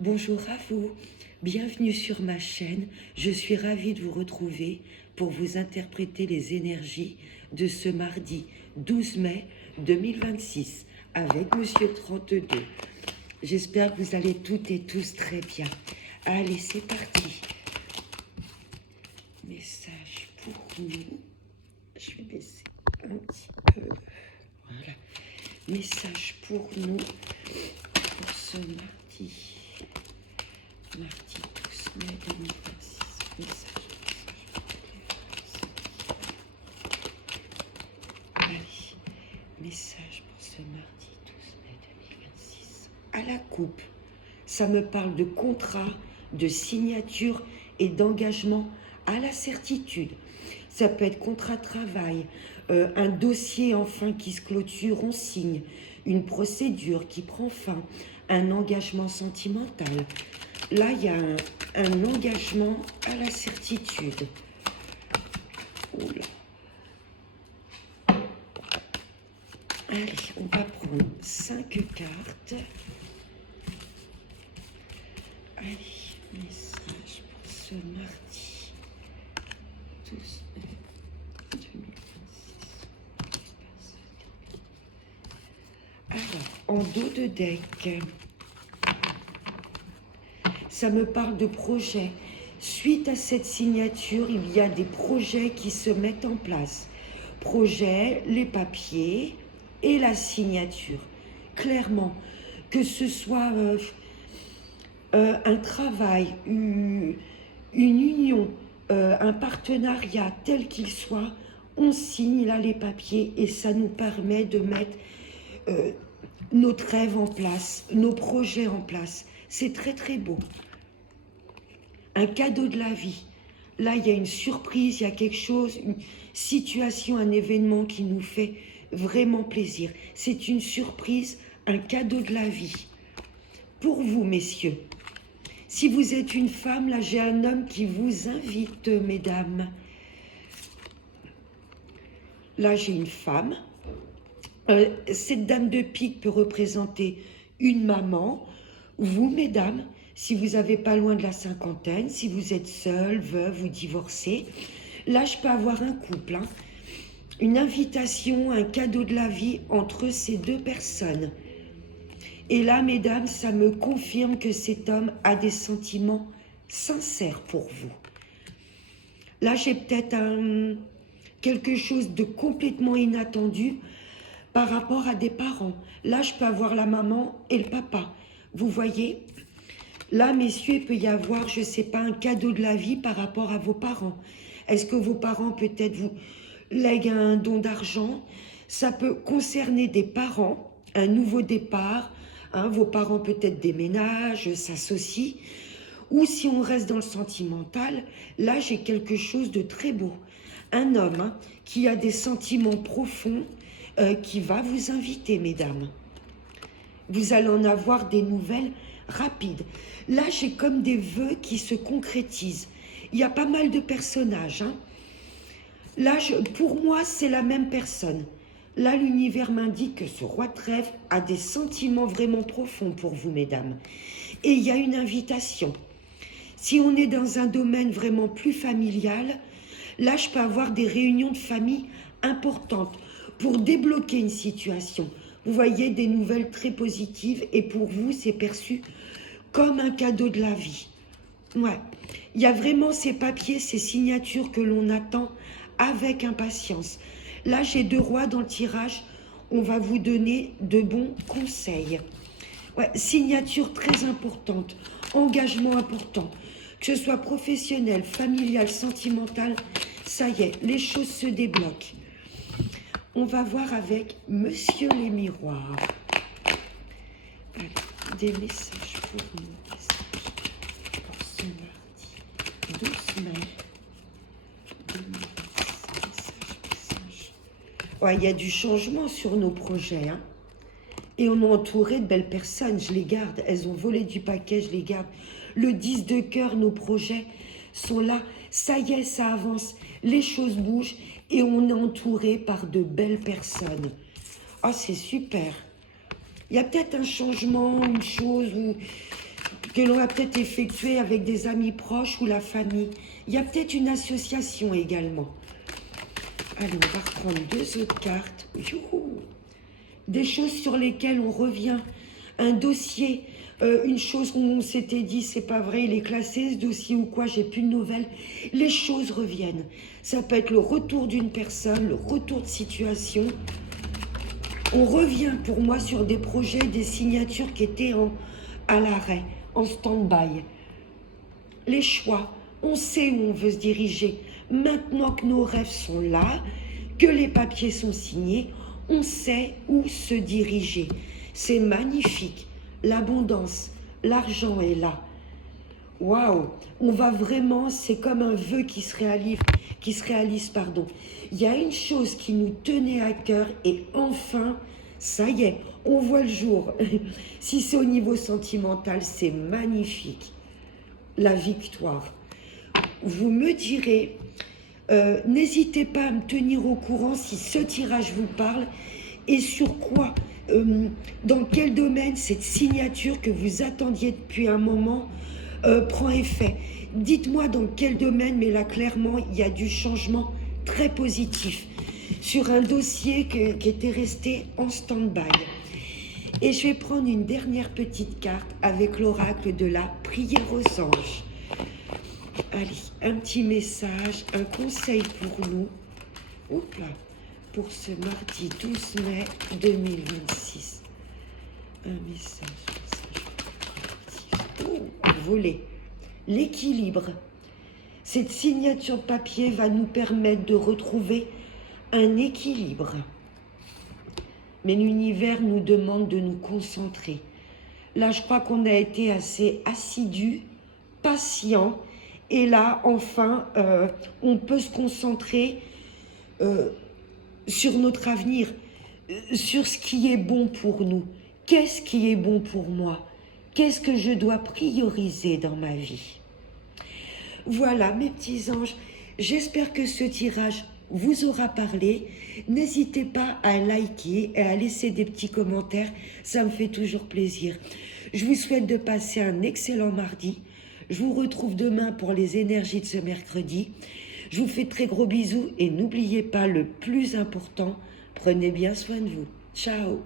Bonjour à vous, bienvenue sur ma chaîne. Je suis ravie de vous retrouver pour vous interpréter les énergies de ce mardi 12 mai 2026 avec Monsieur 32. J'espère que vous allez toutes et tous très bien. Allez, c'est parti. Message pour nous. Je vais baisser un petit peu. Voilà. Message pour nous pour ce mardi. Mardi 12 mai 2026. Message. Allez, message pour ce mardi 12 mai 2026. À la coupe, ça me parle de contrat, de signature et d'engagement à la certitude. Ça peut être contrat de travail, un dossier enfin qui se clôture, on signe, une procédure qui prend fin, un engagement sentimental. Là, il y a un engagement à la certitude. Oula. Allez, on va prendre 5 cartes. Allez, message pour ce mardi 12 mai 2026. Alors, en dos de deck, ça me parle de projets. Suite à cette signature, il y a des projets qui se mettent en place. Projets, les papiers et la signature. Clairement, que ce soit un travail, une union, un partenariat tel qu'il soit, on signe là les papiers et ça nous permet de mettre notre rêve en place, nos projets en place. C'est très très beau. Un cadeau de la vie. Là, il y a une surprise, il y a quelque chose, une situation, un événement qui nous fait vraiment plaisir. C'est une surprise, un cadeau de la vie. Pour vous, messieurs, si vous êtes une femme, là, j'ai un homme qui vous invite, mesdames. Là, j'ai une femme. Cette dame de pique peut représenter une maman. Vous, mesdames, si vous n'avez pas loin de la cinquantaine, si vous êtes seule, veuve ou divorcée, là, je peux avoir un couple, hein. Une invitation, un cadeau de la vie entre ces deux personnes. Et là, mesdames, ça me confirme que cet homme a des sentiments sincères pour vous. Là, j'ai peut-être quelque chose de complètement inattendu par rapport à des parents. Là, je peux avoir la maman et le papa. Vous voyez? Là, messieurs, il peut y avoir, je ne sais pas, un cadeau de la vie par rapport à vos parents. Est-ce que vos parents, peut-être, vous lèguent un don d'argent? Ça peut concerner des parents, un nouveau départ. Hein, vos parents, peut-être, déménagent, s'associent. Ou si on reste dans le sentimental, là, j'ai quelque chose de très beau. Un homme hein, qui a des sentiments profonds, qui va vous inviter, mesdames. Vous allez en avoir des nouvelles rapides. Là, j'ai comme des vœux qui se concrétisent. Il y a pas mal de personnages. Hein. Là, pour moi, c'est la même personne. Là, l'univers m'indique que ce roi de rêve a des sentiments vraiment profonds pour vous, mesdames. Et il y a une invitation. Si on est dans un domaine vraiment plus familial, là, je peux avoir des réunions de famille importantes pour débloquer une situation. Vous voyez des nouvelles très positives et pour vous, c'est perçu comme un cadeau de la vie. Ouais, il y a vraiment ces papiers, ces signatures que l'on attend avec impatience. Là, j'ai 2 rois dans le tirage. On va vous donner de bons conseils. Ouais, signature très importante, engagement important, que ce soit professionnel, familial, sentimental, ça y est, les choses se débloquent. On va voir avec Monsieur les Miroirs. Allez, des messages pour nous, pour ce mardi 12 mai 2026. Message. Ouais, il y a du changement sur nos projets, hein. Et on est entouré de belles personnes, je les garde. Elles ont volé du paquet, je les garde. Le 10 de cœur, nos projets sont là. Ça y est, ça avance. Les choses bougent et on est entouré par de belles personnes. Ah, c'est super. Il y a peut-être un changement, une chose où que l'on va peut-être effectuer avec des amis proches ou la famille. Il y a peut-être une association également. Allez, on va reprendre 2 autres cartes. Youhou. Des choses sur lesquelles on revient. Un dossier, une chose où on s'était dit, c'est pas vrai, il est classé ce dossier ou quoi, j'ai plus de nouvelles. Les choses reviennent. Ça peut être le retour d'une personne, le retour de situation. On revient pour moi sur des projets, des signatures qui étaient à l'arrêt, en stand-by. Les choix, on sait où on veut se diriger. Maintenant que nos rêves sont là, que les papiers sont signés, on sait où se diriger. C'est magnifique. L'abondance, l'argent est là. Waouh, on va vraiment, c'est comme un vœu qui se réalise, pardon. Il y a une chose qui nous tenait à cœur et enfin, ça y est, on voit le jour. Si c'est au niveau sentimental, c'est magnifique. La victoire. Vous me direz, n'hésitez pas à me tenir au courant si ce tirage vous parle et sur quoi, dans quel domaine cette signature que vous attendiez depuis un moment prend effet. Dites-moi dans quel domaine, mais là clairement il y a du changement très positif sur un dossier qui était resté en stand-by. Et je vais prendre une dernière petite carte avec l'oracle de la prière aux anges. Allez, un petit message, un conseil pour nous. Oups là, pour ce mardi 12 mai 2026. Un message. Voler. L'équilibre. Cette signature de papier va nous permettre de retrouver un équilibre. Mais l'univers nous demande de nous concentrer. Là, je crois qu'on a été assez assidus, patients. Et là, enfin, on peut se concentrer sur notre avenir, sur ce qui est bon pour nous. Qu'est-ce qui est bon pour moi? Qu'est-ce que je dois prioriser dans ma vie? Voilà, mes petits anges, j'espère que ce tirage vous aura parlé. N'hésitez pas à liker et à laisser des petits commentaires, ça me fait toujours plaisir. Je vous souhaite de passer un excellent mardi. Je vous retrouve demain pour les énergies de ce mercredi. Je vous fais de très gros bisous et n'oubliez pas le plus important, prenez bien soin de vous. Ciao!